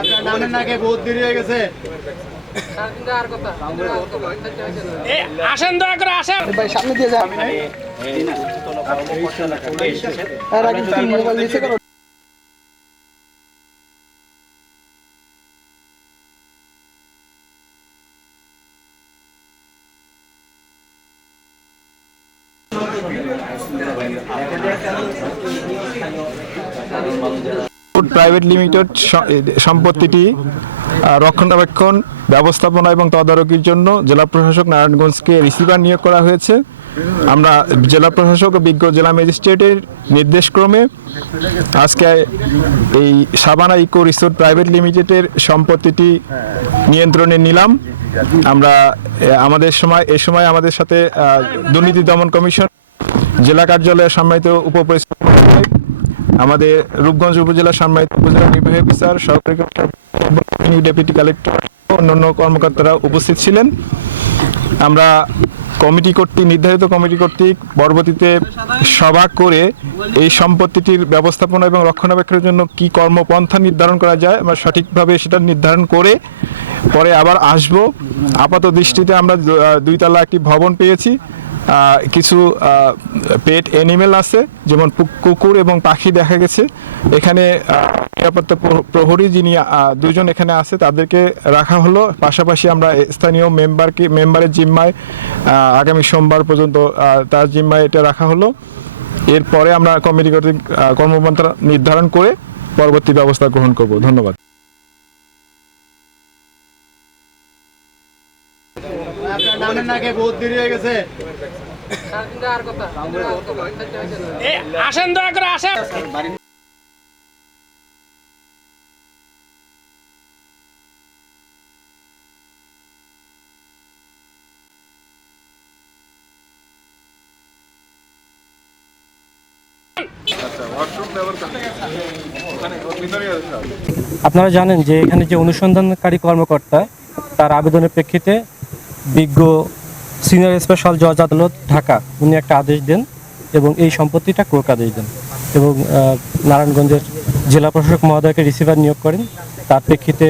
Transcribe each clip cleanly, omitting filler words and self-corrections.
আপনার নামের নাকি বহুত দেরি হয়ে গেছে। আসেন, দয়া করে আসেন ভাই, সামনে দিয়ে যান। মোবাইল নিচে করো। প্রাইভেট লিমিটেড সম্পত্তিটি রক্ষণাবেক্ষণ, ব্যবস্থাপনা এবং তদারকির জন্য জেলা প্রশাসক নারায়ণগঞ্জকে রিসিভার নিয়োগ করা হয়েছে। আমরা জেলা প্রশাসক ও বিজ্ঞ জেলা ম্যাজিস্ট্রেটের নির্দেশক্রমে আজকে এই সাবানা ইকো রিসোর্ট প্রাইভেট লিমিটেডের সম্পত্তিটি নিয়ন্ত্রণে নিলাম। আমরা এ সময় আমাদের সাথে দুর্নীতি দমন কমিশন, জেলা কার্যালয়ের সম্মানিত উপপরিচালক, আমাদের রূপগঞ্জ উপজেলার সম্মানিত উপজেলা নির্বাহী অফিসার, সহকারী ডেপুটি কালেক্টর, অন্যান্য কর্মকর্তারা উপস্থিত ছিলেন। আমরা নির্ধারিত কমিটি কর্তৃক পরবর্তীতে সভা করে এই সম্পত্তিটির ব্যবস্থাপনা এবং রক্ষণাবেক্ষণের জন্য কি কর্মপন্থা নির্ধারণ করা যায় আমরা সঠিকভাবে সেটা নির্ধারণ করে পরে আবার আসব। আপাত দৃষ্টিতে আমরা 2 তলা একটি ভবন পেয়েছি। কিছু পেট অ্যানিমেল আছে, যেমন কুকুর এবং পাখি দেখা গেছে। এখানে নিরাপত্তা প্রহরী যিনি 2 জন এখানে আছে তাদেরকে রাখা হলো। পাশাপাশি আমরা স্থানীয় মেম্বারের জিম্মায় আগামী সোমবার পর্যন্ত তার জিম্মায় এটা রাখা হলো। এরপরে আমরা কমিটি কর্তৃক কর্মপন্থা নির্ধারণ করে পরবর্তী ব্যবস্থা গ্রহণ করব। ধন্যবাদ। আপনার নামের নাকি বহুত দেরি হয়ে গেছে। আসেন, দয়া করে আসেন। আপনারা জানেন যে এখানে যে অনুসন্ধানকারী কর্মকর্তা, তার আবেদনের প্রেক্ষিতে বিজ্ঞ সিনিয়র স্পেশাল জজ আদালত ঢাকা উনি একটা আদেশ দেন এবং এই সম্পত্তিটা ক্রোক আদেশ দেন এবং নারায়ণগঞ্জের জেলা প্রশাসক মহোদয়কে রিসিভার নিয়োগ করেন। তার প্রেক্ষিতে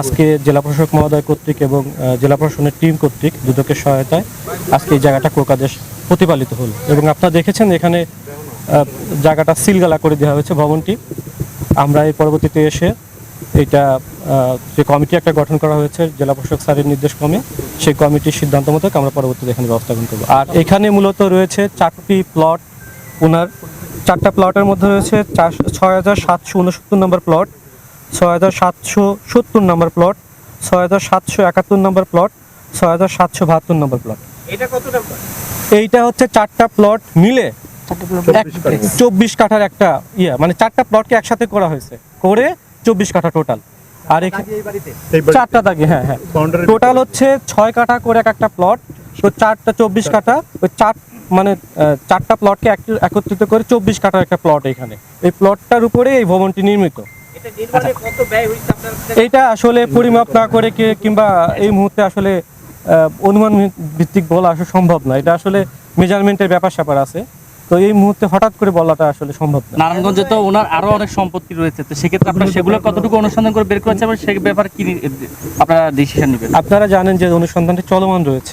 আজকে জেলা প্রশাসক মহোদয় কর্তৃক এবং জেলা প্রশাসনের টিম কর্তৃক দুদকের সহায়তায় আজকে এই জায়গাটা ক্রোক আদেশ প্রতিপালিত হল এবং আপনারা দেখেছেন এখানে জায়গাটা সিলগালা করে দেওয়া হয়েছে ভবনটি। আমরা এই পরবর্তীতে এসে এটা যে কমিটি একটা গঠন করা হয়েছে জেলা প্রশাসক স্যারের নির্দেশক্রমে, সেই কমিটির সিদ্ধান্ত মতো আমরা পরবর্তীতে এখানে ব্যবস্থা গ্রহণ করব। আর এখানে মূলত রয়েছে 4টি প্লট। ওনার 4টা প্লটের মধ্যে রয়েছে 6769 নম্বর প্লট, 6770 নম্বর প্লট, 6771 নম্বর প্লট, 6772 নম্বর প্লট। এটা কত নাম্বার? এইটা হচ্ছে 4টা প্লট মিলে 24 কাঠার একটা মানে 4টা প্লটকে একসাথে করা হয়েছে, করে 24 কাঠা টোটাল। আর এখানে 4টা দাগে, হ্যাঁ, টোটাল হচ্ছে 6 কাঠা করে একটা প্লট। তো 4টা 24 কাঠা, ওই 4টা প্লটকে একত্রিত করে 24 কাঠার একটা প্লট এখানে। এই প্লটটার উপরে এই ভবনটি নির্মিত। এইটা আসলে পরিমাপ না করে কিংবা এই মুহূর্তে আসলে অনুমান ভিত্তিক বলা আসলে সম্ভব না। এটা আসলে মেজারমেন্টের ব্যাপার স্যাপার আছে, তো এই মুহূর্তে হঠাৎ করে বলাটা আসলে সম্ভব না। নারায়ণগঞ্জে তো ওনার আরো অনেক সম্পত্তি রয়েছে, তো সেক্ষেত্রে আপনারা সেগুলো কতটুকু অনুসন্ধান করে বের করেছেন এবং সেই ব্যাপারে কি আপনারা ডিসিশন নেবেন? আপনারা জানেন যে অনুসন্ধানটি চলমান রয়েছে।